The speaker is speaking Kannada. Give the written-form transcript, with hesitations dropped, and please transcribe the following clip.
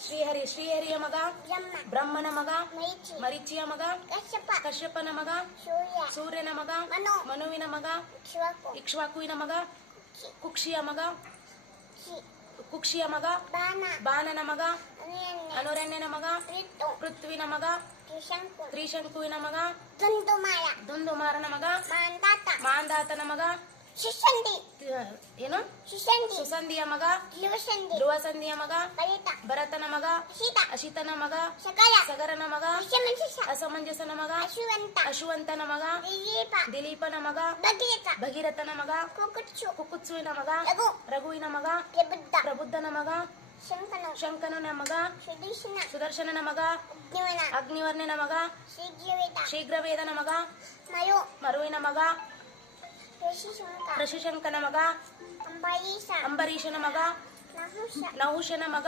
ಶ್ರೀಹರಿಯ ಮಗ ಬ್ರಹ್ಮನ ಮಗ ಮರೀಚಿಯ ಮಗ ಕಶ್ಯಪನ ಮಗ ಸೂರ್ಯನ ಮಗ ಮನುವಿನ ಮಗ ಇಕ್ಷ್ವಾಕುವಿನ ಮಗ ಕುಕ್ಷಿಯ ಮಗ ಬಾಣನ ಮಗ ಅನುರಣ್ಯನ ಮಗ ಪೃಥ್ವಿನ ಮಗ ತ್ರಿಶಂಕುವಿನ ಮಗ ದುಂದುಮಾರನ ಮಗ ಮಾಂಧಾತನ ಮಗ ಏನು ಸುಸಂಧಿಯ ಮಗ ಧ್ರುವಸಂಧಿಯ ಮಗ ಭರತನ ಮಗ ಅಶಿತನ ಮಗ ಸಗರನ ಮಗ ಅಸಮಂಜಸನ ಮಗ ಅಶುವಂತನ ಮಗ ದಿಲೀಪನ ಮಗ ಭಗೀರಥನ ಮಗ ಕುಕುತ್ಸುವಿನ ಮಗ ರಘುವಿನ ಮಗ ಪ್ರಬುದ್ಧನ ಮಗ ಶಂಕನನ ಮಗ ಸುದರ್ಶನನ ಮಗ ಅಗ್ನಿವರ್ಣನ ಮಗ ಶೀಘ್ರವೇದನ ಮಗ ಮರುವಿನ ಮಗ ಋಷಿಶಂಕನ ಮಗ ಅಂಬರೀಷನ ಮಗ ನಹುಷನ ಮಗ